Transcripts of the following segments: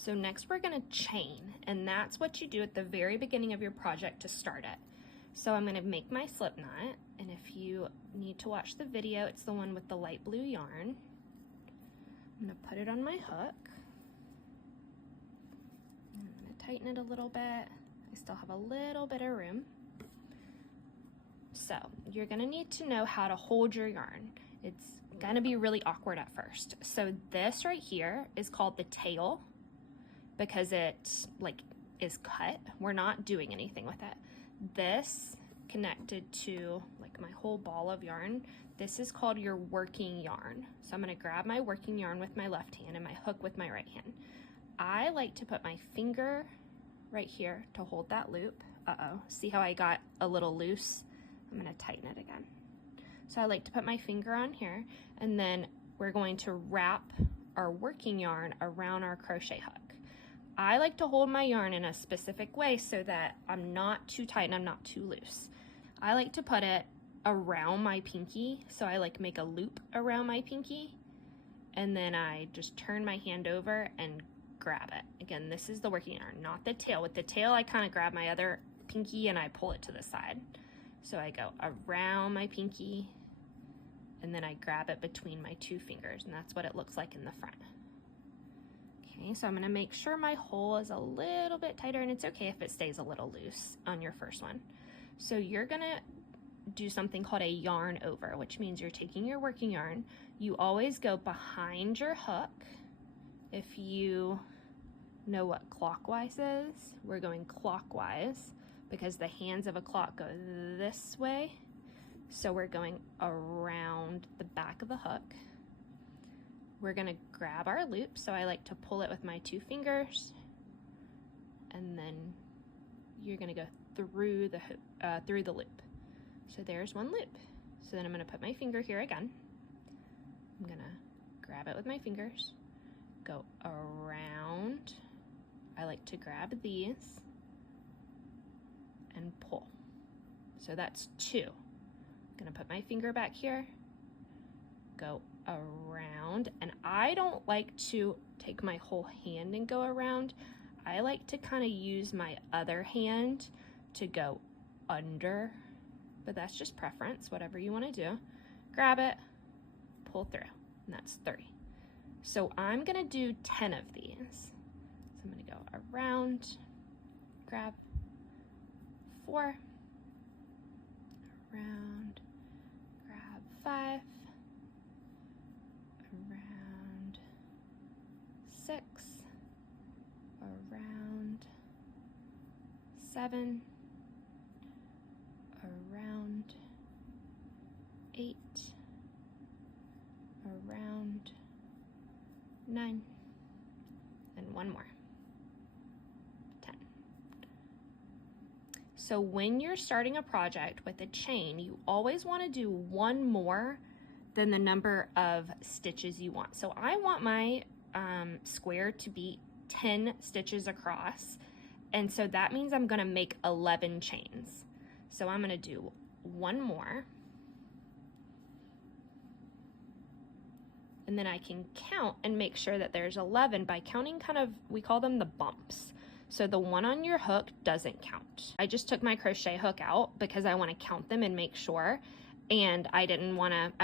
So next we're gonna chain, and that's what you do at the very beginning of your project to start it. So I'm gonna make my slip knot, and if you need to watch the video, it's the one with the light blue yarn. I'm gonna put it on my hook. I'm gonna tighten it a little bit. I still have a little bit of room. So you're gonna need to know how to hold your yarn. It's gonna be really awkward at first. So this right here is called the tail because it is cut. We're not doing anything with it. This connected to like my whole ball of yarn, this is called your working yarn. So I'm gonna grab my working yarn with my left hand and my hook with my right hand. I like to put my finger right here to hold that loop. Uh-oh, see how I got a little loose? I'm gonna tighten it again. So I like to put my finger on here, and then we're going to wrap our working yarn around our crochet hook. I like to hold my yarn in a specific way so that I'm not too tight and I'm not too loose. I like to put it around my pinky, so I like make a loop around my pinky, and then I just turn my hand over and grab it. Again, this is the working yarn, not the tail. With the tail, I kind of grab my other pinky and I pull it to the side. So I go around my pinky, and then I grab it between my two fingers, and that's what it looks like in the front. Okay, so I'm gonna make sure my hole is a little bit tighter, and it's okay if it stays a little loose on your first one. So you're gonna do something called a yarn over, which means you're taking your working yarn. You always go behind your hook. If you know what clockwise is, we're going clockwise because the hands of a clock go this way. So we're going around the back of the hook. We're gonna grab our loop, so I like to pull it with my two fingers, and then you're gonna go through the loop. So there's one loop. So then I'm gonna put my finger here again. I'm gonna grab it with my fingers, go around. I like to grab these and pull. So that's two. I'm gonna put my finger back here, go around, and I don't like to take my whole hand and go around. I like to kind of use my other hand to go under, but that's just preference, whatever you want to do. Grab it, pull through, and that's 3. So I'm gonna do 10 of these. So I'm gonna go around, grab 4, around, grab 5, around 6, around 7, around 8, around 9, and one more, 10. So when you're starting a project with a chain, you always want to do one more than the number of stitches you want. So I want my square to be 10 stitches across, and so that means I'm gonna make 11 chains. So I'm gonna do one more, and then I can count and make sure that there's 11 by counting we call them the bumps. So the one on your hook doesn't count. I just took my crochet hook out because I want to count them and make sure, and I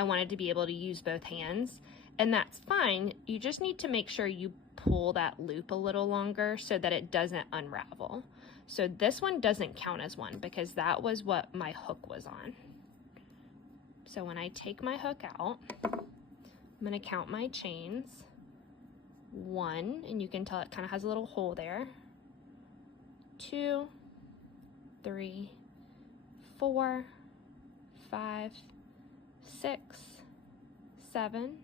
wanted to be able to use both hands, and that's fine. You just need to make sure you pull that loop a little longer so that it doesn't unravel. So this one doesn't count as one because that was what my hook was on. So when I take my hook out, I'm gonna count my chains. 1, and you can tell it kind of has a little hole there. 2, 3, 4, 5, 6, 7,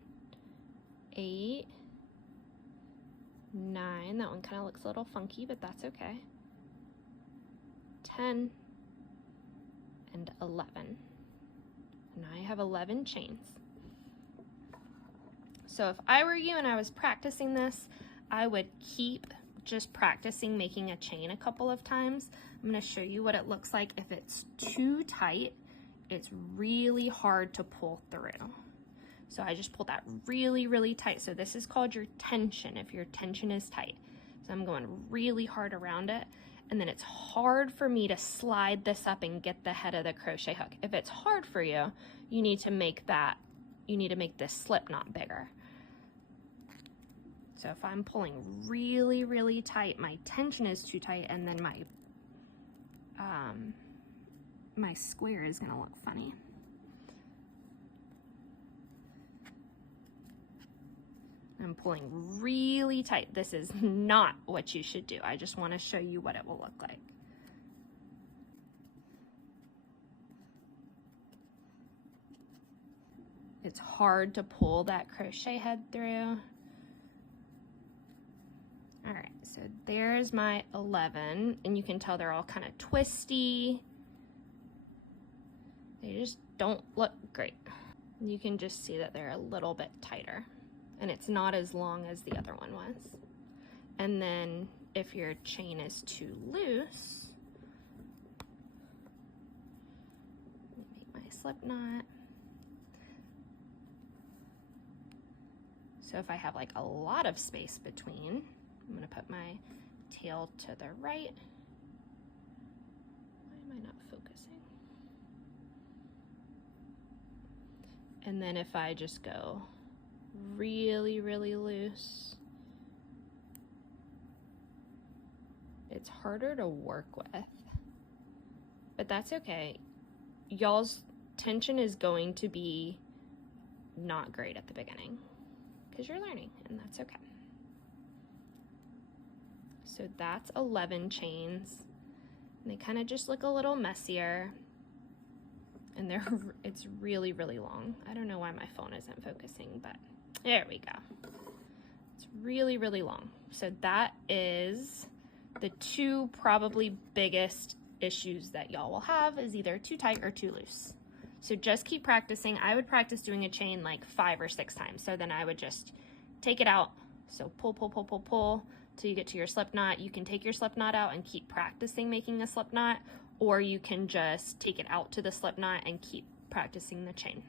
8, 9. That one kind of looks a little funky, but that's okay. 10 and 11. Now I have 11 chains. So if I were you and I was practicing this, I would keep just practicing making a chain a couple of times. I'm going to show you what it looks like. If it's too tight, it's really hard to pull through. So I just pull that really, really tight. So this is called your tension, if your tension is tight. So I'm going really hard around it, and then it's hard for me to slide this up and get the head of the crochet hook. If it's hard for you, you need to make this slip knot bigger. So if I'm pulling really, really tight, my tension is too tight, and then my square is gonna look funny. I'm pulling really tight. This is not what you should do. I just want to show you what it will look like. It's hard to pull that crochet head through. All right, so there's my 11, and you can tell they're all kind of twisty. They just don't look great. You can just see that they're a little bit tighter, and it's not as long as the other one was. And then if your chain is too loose, make my slip knot. So if I have like a lot of space between, I'm gonna put my tail to the right. Why am I not focusing? And then if I just go really, really loose, it's harder to work with, but that's okay. Y'all's tension is going to be not great at the beginning because you're learning, and that's okay. So that's 11 chains. And they kind of just look a little messier, and it's really, really long. I don't know why my phone isn't focusing, but there we go. It's really, really long. So that is the two probably biggest issues that y'all will have, is either too tight or too loose. So just keep practicing. I would practice doing a chain like 5 or 6 times. So then I would just take it out. So pull, pull, pull, pull, pull till you get to your slip knot. You can take your slip knot out and keep practicing making a slip knot, or you can just take it out to the slip knot and keep practicing the chain.